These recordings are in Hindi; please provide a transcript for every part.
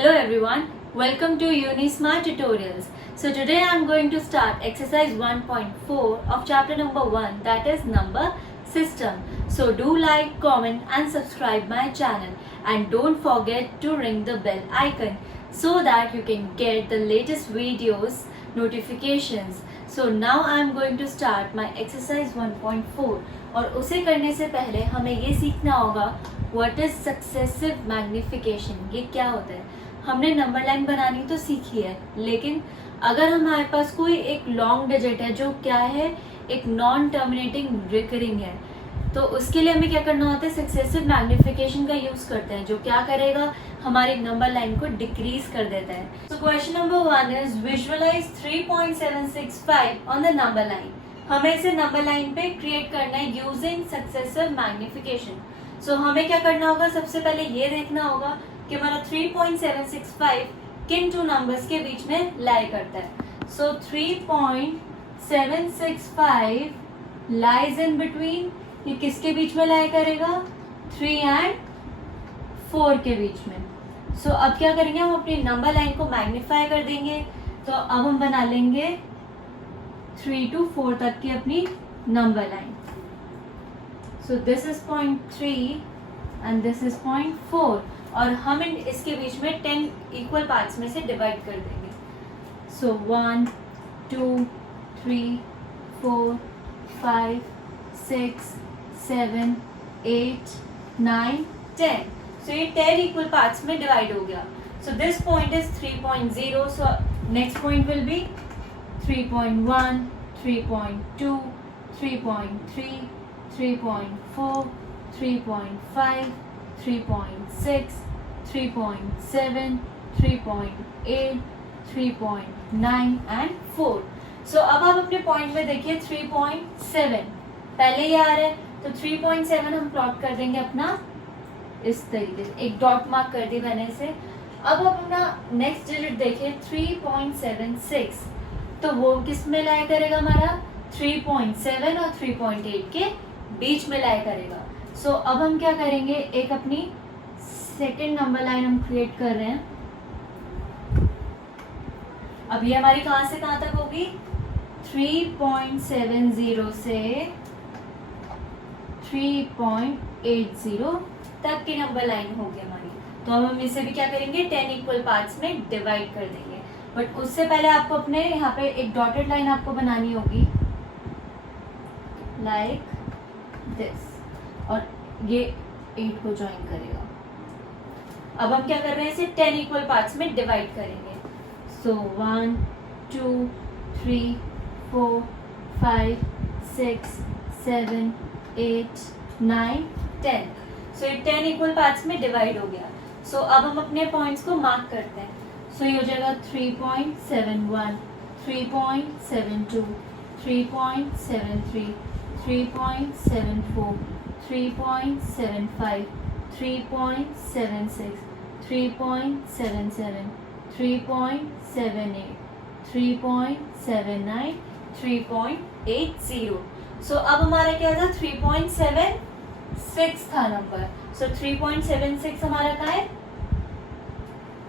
Hello everyone, welcome to UniSmart Tutorials. So today I am going to start exercise 1.4 of chapter number 1, that is number system. So do like, comment and subscribe my channel, and don't forget to ring the bell icon so that you can get the latest videos notifications. So now I am going to start my exercise 1.4 और उसे करने से पहले हमें ये सीखना होगा व्हाट इज सक्सेसिव मैग्निफिकेशन, ये क्या होता है। हमने नंबर लाइन बनानी तो सीखी है, लेकिन अगर हमारे पास कोई एक लॉन्ग डिजिट है जो क्या है, एक नॉन टर्मिनेटिंग रिकरिंग है, तो उसके लिए हमें क्या करना होता है, सक्सेसिव मैग्निफिकेशन का यूज करते हैं, जो क्या करेगा, हमारी नंबर लाइन को डिक्रीज कर देता है। So question number 1 is visualise 3.765 on the number line. हमें इसे नंबर लाइन पे क्रिएट करना है यूजिंग सक्सेसिव मैग्निफिकेशन। सो हमें क्या करना होगा, सबसे पहले ये देखना होगा कि हमारा 3.765 किन टू नंबर्स के बीच में लाई करता है। सो 3.765 लाइज इन बिटवीन, ये किसके बीच में लाई करेगा, 3 and 4 के बीच में। सो अब क्या करेंगे, हम अपनी नंबर लाइन को मैग्नीफाई कर देंगे। तो अब हम बना लेंगे 3 to 4 तक की अपनी number line. So this is 0.3 and this is 0.4, और हम इसके बीच में 10 इक्वल पार्ट्स में से डिवाइड कर देंगे। सो 1 2 3 4 5 6 7 8 9 10। सो ये 10 इक्वल पार्ट्स में डिवाइड हो गया। So this point is 3.0। So next point will be 3.1 3.2 3.3 3.4 3.5 3.6 3.7 3.8 3.9 and 4। सो अब आप अपने पॉइंट में देखिए 3.7 पहले ही आ रहा है, तो 3.7 हम प्लॉट कर देंगे अपना इस तरीके से, एक डॉट मार्क कर दी मैंने इसे। अब आप अपना नेक्स्ट डिजिट देखिए 3.76, तो वो किस में लाई करेगा, हमारा 3.7 और 3.8 के बीच में लाई करेगा। सो अब हम क्या करेंगे, एक अपनी सेकेंड नंबर लाइन हम क्रिएट कर रहे हैं। अब ये हमारी कहां से कहां तक होगी, 3.70 से 3.80 तक की नंबर लाइन होगी हमारी। तो अब हम इसे भी क्या करेंगे, 10 इक्वल पार्ट्स में डिवाइड कर देंगे। बट उससे पहले आपको अपने यहाँ पे एक डॉटेड लाइन आपको बनानी होगी लाइक दिस, और ये 8 को ज्वाइन करेगा। अब हम क्या कर रहे हैं, इसे 10 इक्वल पार्ट्स में डिवाइड करेंगे। सो 1 2 3 4 5 6 7 8 9 10। सो ये 10 इक्वल पार्ट्स में डिवाइड हो गया। सो अब हम अपने पॉइंट्स को मार्क करते हैं। सो ये हो जाएगा 3.71 3.72 3.73 3.74 3.75 3.76 3.77 3.78 3.79 3.80। सो अब हमारा क्या था, 3.76 था नंबर। सो 3.76 हमारा कहाँ है,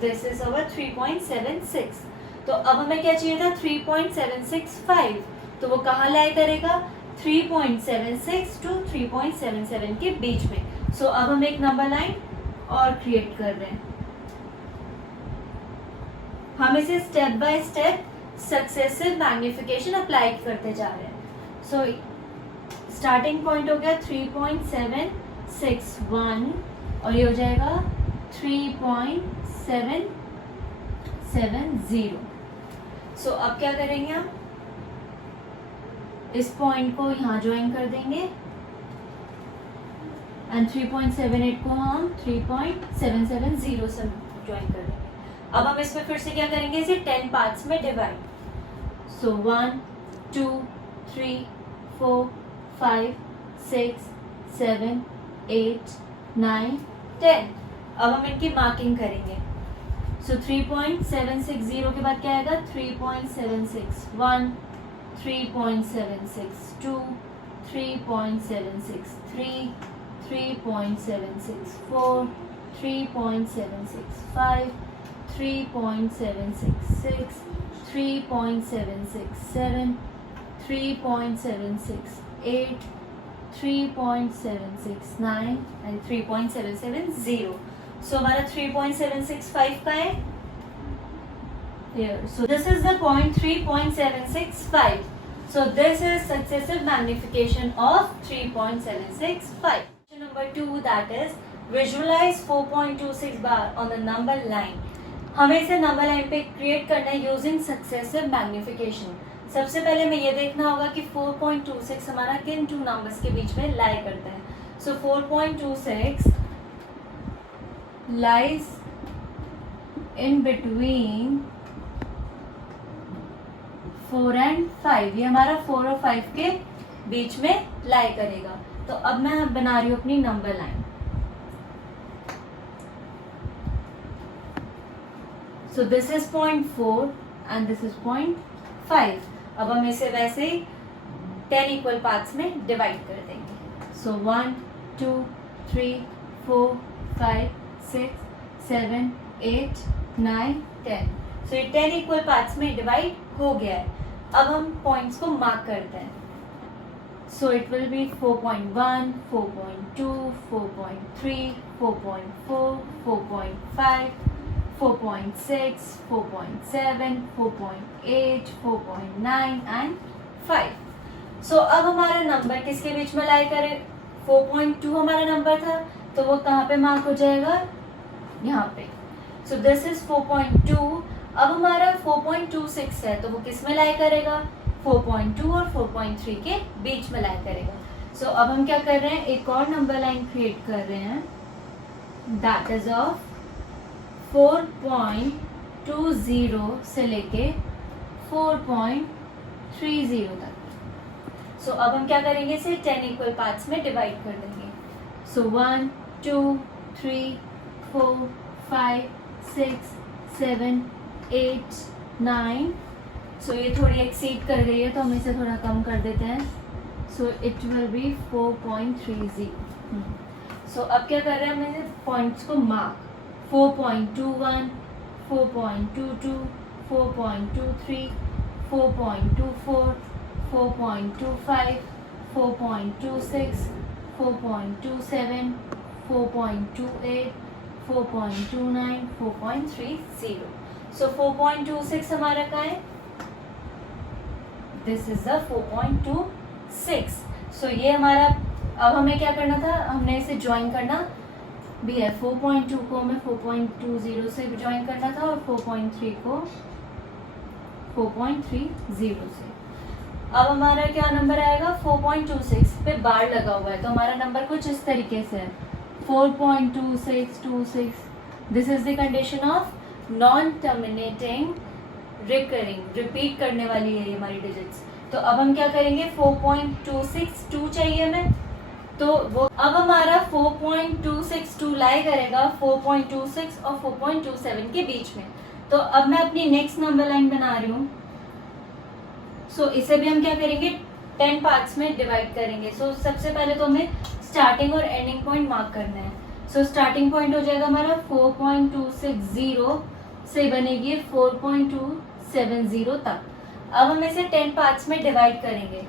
दिस इज अवर 3.76। तो अब हमें क्या चाहिए था, 3.765, तो वो कहाँ लाई करेगा, 3.76 to 3.77 के बीच में। सो अब हम एक नंबर लाइन और क्रिएट कर रहे हैं। हम इसे step by step successive magnification apply करते जा रहे हैं। सो स्टार्टिंग पॉइंट हो गया 3.761 और ये हो जाएगा 3.770। सो अब क्या करेंगे, हम इस पॉइंट को यहाँ ज्वाइन कर देंगे एंड 3.78 को हम 3.770 से ज्वाइन कर देंगे। अब हम इसमें फिर से क्या करेंगे, इसे 10 पार्ट्स में डिवाइड। सो 1 2 3 4 5 6 7 8 9 10। अब हम इनकी मार्किंग करेंगे। सो 3.760 के बाद क्या आएगा, 3.761 3.762 3.763 3.764 3.765 3.766, 3.767, 3.768, 3.769 and 3.770. So हमारा 3.765 का है here. So this is the point 3.765. So this is successive magnification of 3.765. Question number 2, that is visualize 4.26 bar on the number line. हमें इसे नंबर लाइन पे क्रिएट करना है यूजिंग सक्सेसिव मैग्निफिकेशन. सबसे पहले हमें ये देखना होगा कि 4.26 हमारा किन टू नंबर्स के बीच में लाई करता है. सो 4.26 लाइज इन बिटवीन 4 and 5. ये हमारा 4 और 5 के बीच में लाई करेगा. तो अब मैं बना रही हूँ अपनी number line. So this is 0.4 and this is 0.5. अब हम इसे वैसे ही 10 इक्वल पार्ट्स में डिवाइड कर देंगे. सो 1 2 3 4 5 6 7 8 9 10. सो ये 10 इक्वल पार्ट्स में डिवाइड हो गया है. अब हम पॉइंट्स को मार्क करते हैं. So it will be 4.1, 4.2, 4.3, 4.4, 4.5, 4.6, 4.7, 4.8, 4.9 and 5. सो अब हमारा नंबर किसके बीच में लाई करे. 4.2 हमारा नंबर था तो वो कहाँ पे मार्क हो जाएगा, यहाँ पे. So this is 4.2. अब हमारा 4.26 है तो वो किस में लाई करेगा, 4.2 और 4.3 के बीच में लाई करेगा. सो अब हम क्या कर रहे हैं, एक और नंबर लाइन क्रिएट कर रहे हैं, दैट इज ऑफ 4.20 से लेके 4.30 तक. सो अब हम क्या करेंगे, इसे 10 इक्वल पार्ट्स में डिवाइड कर देंगे. सो 1 2 3 4 5 6 7 8 9. सो ये थोड़ी एक्सीड कर गई है तो हम इसे थोड़ा कम कर देते हैं. So it will be 4.30. सो अब क्या कर रहे हैं, हमें पॉइंट्स को मार्क. 4.21, 4.22, 4.23, 4.24, 4.25, 4.26, 4.27, 4.28, 4.29, 4.30. So 4.26 हमारा का है, दिस इज द 4.26. सो ये हमारा, अब हमें क्या करना था, हमने इसे ज्वाइन करना भी है. 4.2 को हमें 4.20 से ज्वाइन करना था और 4.3 को 4.30 से. अब हमारा क्या नंबर आएगा, 4.26 पे बार लगा हुआ है तो हमारा नंबर कुछ इस तरीके से है, 4.2626. This is the condition of non terminating recurring, repeat करने वाली है ये हमारी डिजिट्स. तो अब हम क्या करेंगे, 4.262 चाहिए हमें, तो वो अब हमारा 4.262 लाई करेगा 4.26 और 4.27 के बीच में. तो अब मैं अपनी नेक्स्ट नंबर लाइन बना रही हूँ. सो इसे भी हम क्या करेंगे, 10 पार्ट्स में डिवाइड करेंगे. सो सबसे पहले तो हमें स्टार्टिंग और एंडिंग पॉइंट मार्क करना है. सो स्टार्टिंग पॉइंट हो जाएगा हमारा 4.260 से बनेगी 4.270 तक. अब हम इसे 10 पार्ट्स में डिवाइड करेंगे.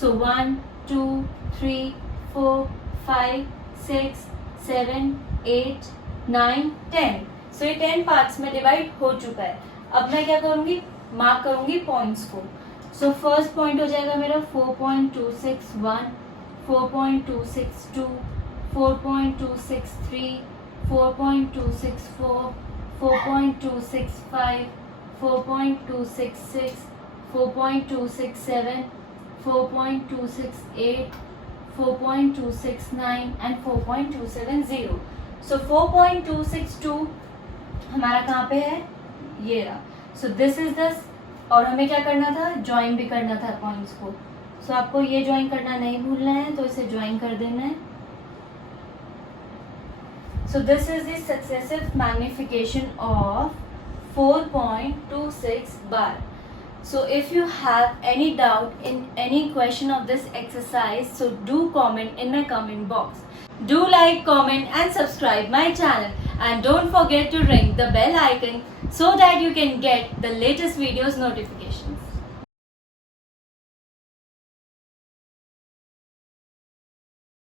सो 1 2 3 4 5 6 7 8 9 10. सो ये 10 पार्ट्स में डिवाइड हो चुका है. अब मैं क्या करूंगी, मार्क करूंगी पॉइंट्स को. सो फर्स्ट पॉइंट हो जाएगा मेरा 4.261, 4.262, 4.263, 4.264, 4.265, 4.266, 4.267, 4.268, 4.269 and 4.270. So 4.262 हमारा कहाँ पे है, ये रहा. So this is this. और हमें क्या करना था, ज्वाइन भी करना था पॉइंट्स को. सो आपको ये ज्वाइन करना नहीं भूलना है तो इसे ज्वाइन कर देना है. So this is the successive magnification of 4.26 bar. So if you have any doubt in any question of this exercise, so do comment in my comment box. Do like, comment and subscribe my channel. and don't forget to ring the bell icon so that you can get the latest videos notifications.